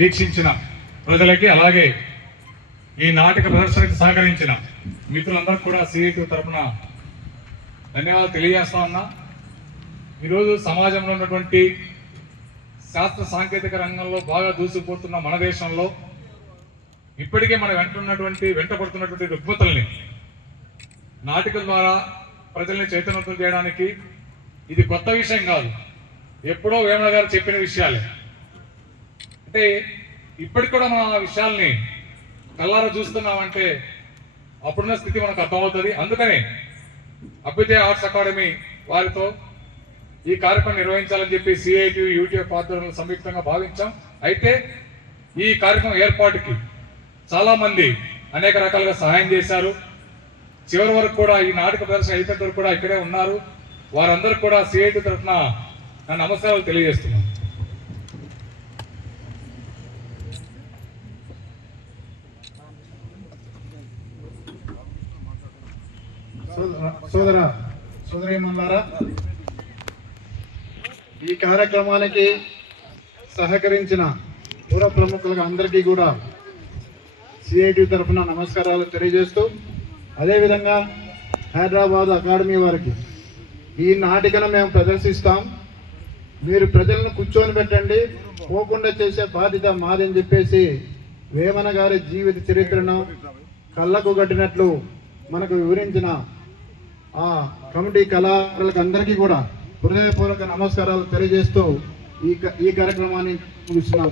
వీక్షించిన ప్రజలకి, అలాగే ఈ నాటక ప్రదర్శనకి సహకరించిన మిత్రులందరికీ కూడా సిఐటి తరఫున ధన్యవాదాలు తెలియజేస్తా ఉన్నా. ఈరోజు సమాజంలో ఉన్నటువంటి శాస్త్ర సాంకేతిక రంగంలో బాగా దూసుకుపోతున్న మన దేశంలో ఇప్పటికే మన వెంటపడుతున్నటువంటి రుగ్మతల్ని నాటికల ద్వారా ప్రజల్ని చైతన్యవంతం చేయడానికి ఇది కొత్త విషయం కాదు. ఎప్పుడో వేమన గారు చెప్పిన విషయాలే. అంటే ఇప్పటికి కూడా మనం ఆ విషయాల్ని కళ్ళారా చూస్తున్నామంటే అప్పుడున్న స్థితి మనకు అర్థమవుతుంది. అందుకనే అభ్యుదయ ఆర్ట్స్ అకాడమీ వారితో ఈ కార్యక్రమం నిర్వహించాలని చెప్పి సిఐటి యూటీఎఫ్ ఆధ్వర్యంలో సంయుక్తంగా భావించాం. అయితే ఈ కార్యక్రమం ఏర్పాటుకి చాలా మంది అనేక రకాలుగా సహాయం చేశారు. చివరి వరకు కూడా ఈ నాటక ప్రదర్శన అయిపోయిన వరకు కూడా ఇక్కడే ఉన్నారు. వారందరూ కూడా సిఐటి తరఫున నా నమస్కారాలు తెలియజేస్తున్నాను. సోదరీమణులారా, ఈ కార్యక్రమానికి సహకరించిన పూర్వ ప్రముఖులకు అందరికీ కూడా సిఐటి తరఫున నమస్కారాలు తెలియజేస్తూ, అదేవిధంగా హైదరాబాద్ అకాడమీ వారికి ఈ నాటికను మేము ప్రదర్శిస్తాం, మీరు ప్రజలను కూర్చొని పెట్టండి, పోకుండా చేసే బాధ్యత మాదని చెప్పేసి వేమన గారి జీవిత చరిత్రను కళ్ళకు కట్టినట్లు మనకు వివరించిన ఆ కమిటీ కళాకారులకు అందరికీ కూడా హృదయపూర్వక నమస్కారాలు తెలియజేస్తూ ఈ కార్యక్రమాన్ని ముగిస్తున్నాం.